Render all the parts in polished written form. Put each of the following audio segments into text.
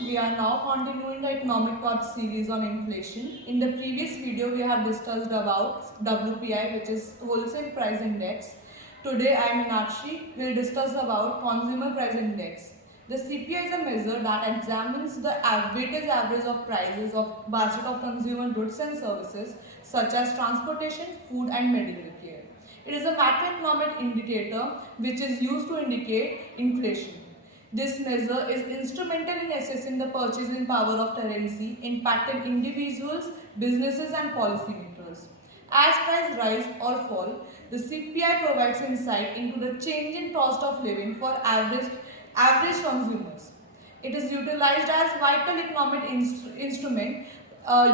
We are now continuing the economic thought series on inflation. In the previous video, we have discussed about WPI, which is Wholesale Price Index. Today, I, Meenakshi, will discuss about Consumer Price Index. The CPI is a measure that examines the weighted average of prices of basket of consumer goods and services such as transportation, food, and medical care. It is a macroeconomic indicator which is used to indicate inflation. This measure is instrumental in assessing the purchasing power of currency impacting individuals, businesses and policymakers. As prices rise or fall, the CPI provides insight into the change in cost of living for average consumers. It is utilized as vital economic instrument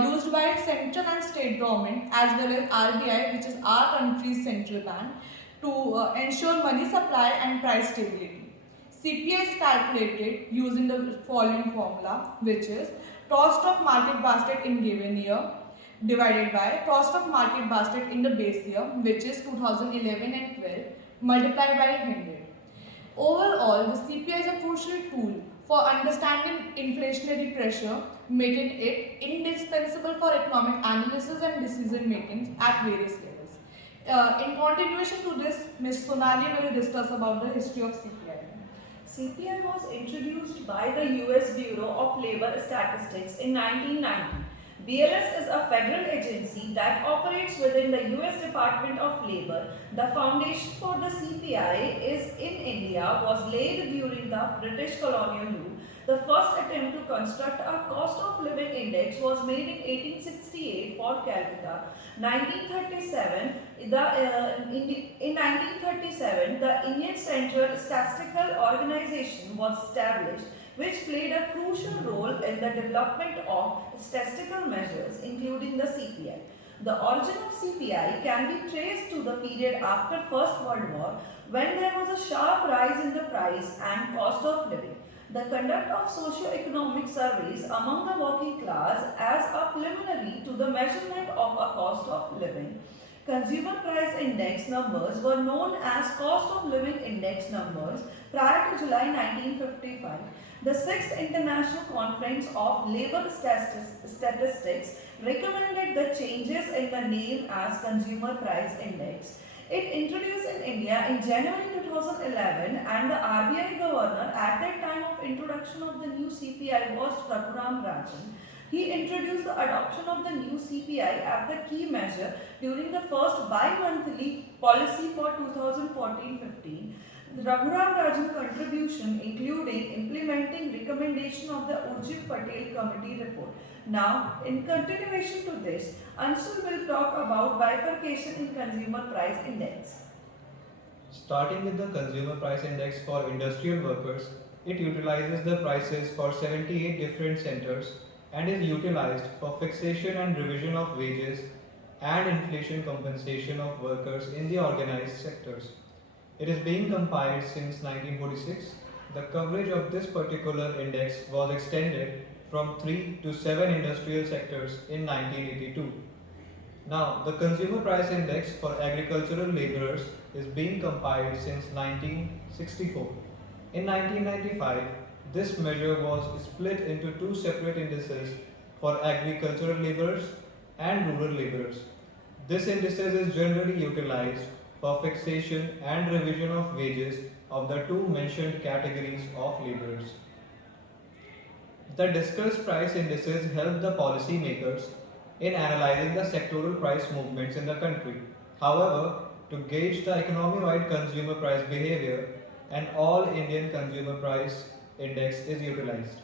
used by central and state government as well as RBI, which is our country's central bank, to ensure money supply and price stability. CPI is calculated using the following formula, which is cost of market basket in given year divided by cost of market basket in the base year, which is 2011 and 12, multiplied by 100. Overall, the CPI is a crucial tool for understanding inflationary pressure, making it indispensable for economic analysis and decision making at various levels. In continuation to this, Ms. Sonali will discuss about the history of CPI. CPI was introduced by the US Bureau of Labor Statistics in 1990. BLS is a federal agency that operates within the US Department of Labor. The foundation for the CPI is in India was laid during the British colonial rule. The first attempt to construct a cost of living index was made in 1868 for Calcutta. 1937, in 1937, the Indian Central Statistical Organization was established, which played a crucial role in the development of statistical measures, including the CPI. The origin of CPI can be traced to the period after First World War, when there was a sharp rise in the price and cost of living. The conduct of socio-economic surveys among the working class as a preliminary to the measurement of a cost of living. Consumer price index numbers were known as cost of living index numbers prior to July 1955. The 6th International Conference of Labor Statistics recommended the changes in the name as Consumer Price Index. It introduced in India in January 2011 and the RBI governor at that time of introduction of the new CPI was Raghuram Rajan. He introduced the adoption of the new CPI as the key measure during the first bi-monthly policy for 2014-15. The Raghuram Rajan contribution including implementing recommendation of the Urjit Patel Committee report. Now, in continuation to this, Anshul will talk about bifurcation in Consumer Price Index. Starting with the Consumer Price Index for industrial workers, it utilizes the prices for 78 different centers and is utilized for fixation and revision of wages and inflation compensation of workers in the organized sectors. It is being compiled since 1946. The coverage of this particular index was extended from 3 to 7 industrial sectors in 1982. Now, the Consumer Price Index for agricultural laborers is being compiled since 1964. In 1995, this measure was split into two separate indices for agricultural laborers and rural laborers. This indices is generally utilized for fixation and revision of wages of the two mentioned categories of laborers. The discussed price indices help the policy makers in analyzing the sectoral price movements in the country. However, to gauge the economy-wide consumer price behavior, an all-Indian consumer price index is utilized.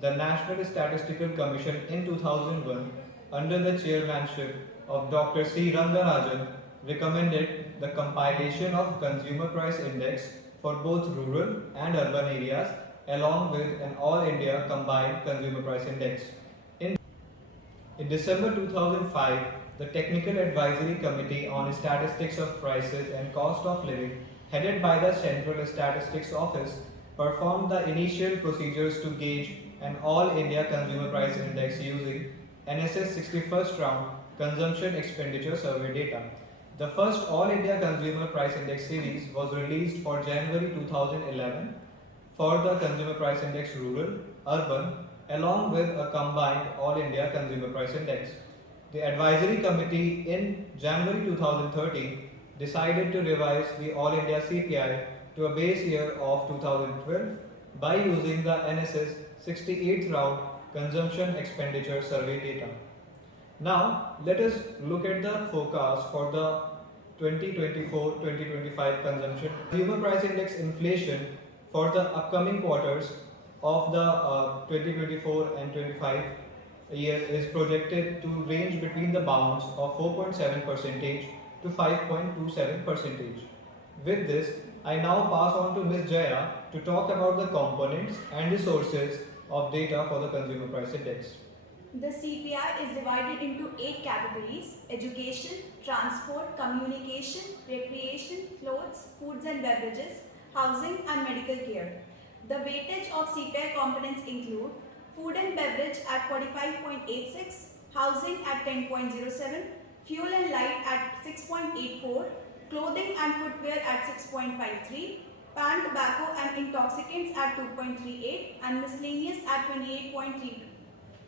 The National Statistical Commission in 2001, under the chairmanship of Dr. C. Rangarajan, recommended the compilation of consumer price index for both rural and urban areas along with an all-India combined consumer price index. In December 2005, the Technical Advisory Committee on Statistics of Prices and Cost of Living, headed by the Central Statistics Office, performed the initial procedures to gauge an all-India consumer price index using NSS 61st round consumption expenditure survey data. The first all-India consumer price index series was released for January 2011 for the consumer price index rural, urban along with a combined All India Consumer Price Index. The advisory committee in January 2013 decided to revise the All India CPI to a base year of 2012 by using the NSS 68th round consumption expenditure survey data. Now, let us look at the forecast for the 2024-2025 consumption. Consumer Price Index inflation for the upcoming quarters of the 2024 and 25 year is projected to range between the bounds of 4.7% to 5.27%. With this, I now pass on to Ms. Jaya to talk about the components and the sources of data for the Consumer Price Index. The CPI is divided into 8 categories: education, transport, communication, recreation, clothes, foods and beverages, housing and medical care. The weightage of CPI components include food and beverage at 45.86, housing at 10.07, fuel and light at 6.84, clothing and footwear at 6.53, pan, tobacco and intoxicants at 2.38 and miscellaneous at 28.32.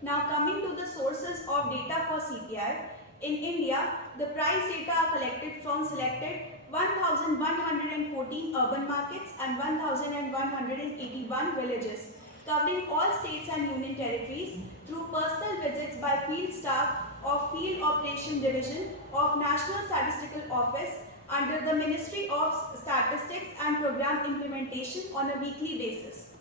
Now coming to the sources of data for CPI, in India, the price data are collected from selected 1,114 urban markets and 1,181 villages, covering all states and union territories through personal visits by field staff of Field Operation Division of National Statistical Office under the Ministry of Statistics and Program Implementation on a weekly basis.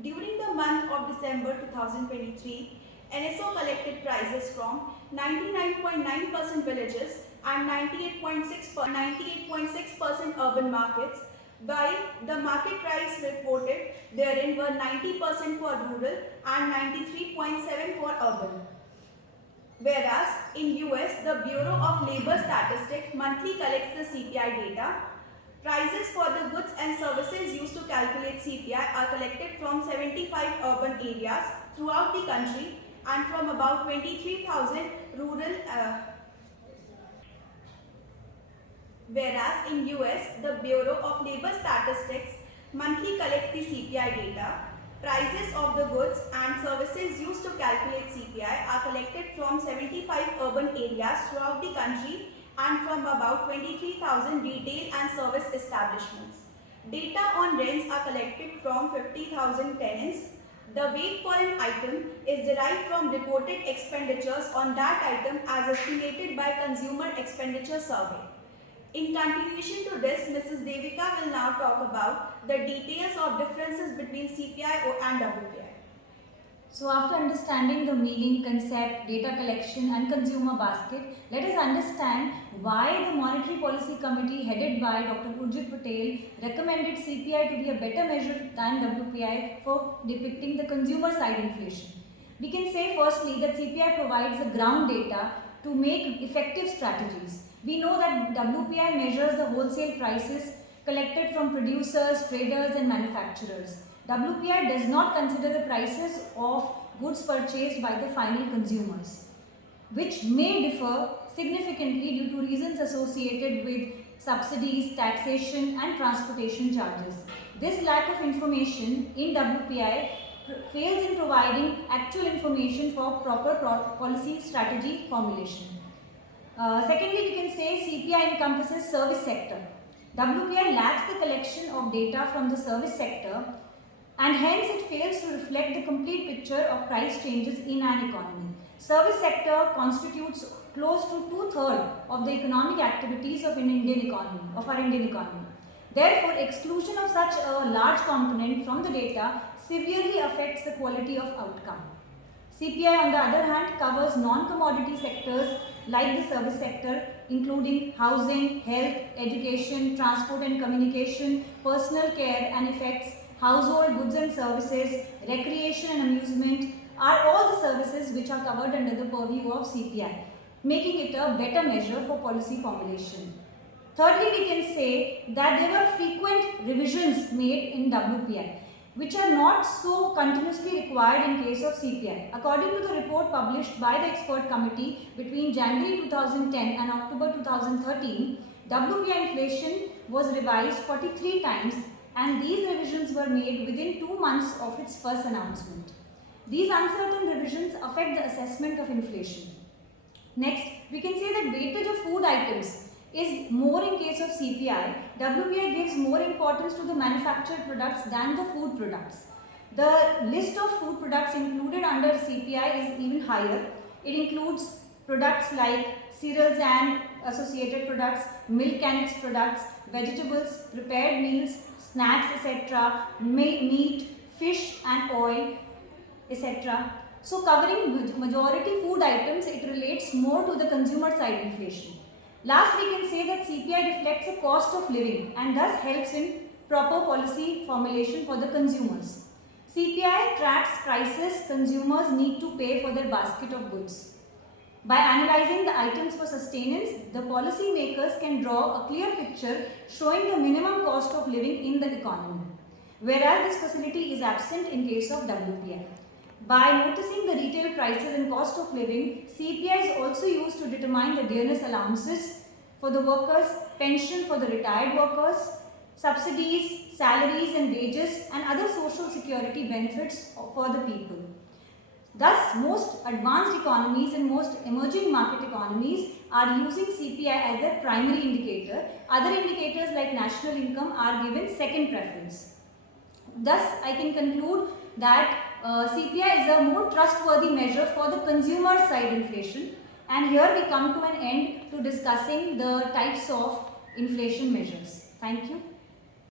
During the month of December 2023, NSO collected prices from 99.9% villages and 98.6% urban markets, while the market price reported therein were 90% for rural and 93.7% for urban. Whereas in US, the Bureau of Labor Statistics monthly collects the CPI data. Prices for the goods and services used to calculate CPI are collected from 75 urban areas throughout the country and from about 23,000 rural. Whereas in US, the Bureau of Labor Statistics monthly collects the CPI data. Prices of the goods and services used to calculate CPI are collected from 75 urban areas throughout the country and from about 23,000 retail and service establishments. Data on rents are collected from 50,000 tenants. The weight for an item is derived from reported expenditures on that item as estimated by Consumer Expenditure Survey. In continuation to this, Mrs. Devika will now talk about the details of differences between CPI and WPI. So after understanding the meaning, concept, data collection and consumer basket, let us understand why the Monetary Policy Committee headed by Dr. Urjit Patel recommended CPI to be a better measure than WPI for depicting the consumer side inflation. We can say firstly that CPI provides the ground data to make effective strategies. We know that WPI measures the wholesale prices collected from producers, traders and manufacturers. WPI does not consider the prices of goods purchased by the final consumers, which may differ significantly due to reasons associated with subsidies, taxation and transportation charges. This lack of information in WPI fails in providing actual information for proper policy strategy formulation. Secondly, we can say CPI encompasses service sector. WPI lacks the collection of data from the service sector and hence it fails to reflect the complete picture of price changes in an economy. Service sector constitutes close to 2/3 of the economic activities of our Indian economy. Therefore, exclusion of such a large component from the data severely affects the quality of outcome. CPI on the other hand covers non-commodity sectors like the service sector, including housing, health, education, transport and communication, personal care and effects, household goods and services, recreation and amusement are all the services which are covered under the purview of CPI, making it a better measure for policy formulation. Thirdly, we can say that there were frequent revisions made in WPI, which are not so continuously required in case of CPI. According to the report published by the expert committee between January 2010 and October 2013, WPI inflation was revised 43 times and these revisions were made within 2 months of its first announcement. These uncertain revisions affect the assessment of inflation. Next, we can say that weightage of food items is more in case of CPI. WPI gives more importance to the manufactured products than the food products. The list of food products included under CPI is even higher. It includes products like cereals and associated products, milk and its products, vegetables, prepared meals, snacks, etc., meat, fish and oil, etc. So covering majority food items, it relates more to the consumer side inflation. Last, we can say that CPI reflects a cost of living and thus helps in proper policy formulation for the consumers. CPI tracks prices consumers need to pay for their basket of goods. By analyzing the items for sustenance, the policy makers can draw a clear picture showing the minimum cost of living in the economy, whereas this facility is absent in case of WPI. By noticing the retail prices and cost of living, CPI is also used to determine the dearness allowances for the workers, pension for the retired workers, subsidies, salaries and wages and other social security benefits for the people. Thus, most advanced economies and most emerging market economies are using CPI as their primary indicator. Other indicators like national income are given second preference. Thus, I can conclude that CPI is a more trustworthy measure for the consumer side inflation, and here we come to an end to discussing the types of inflation measures. Thank you.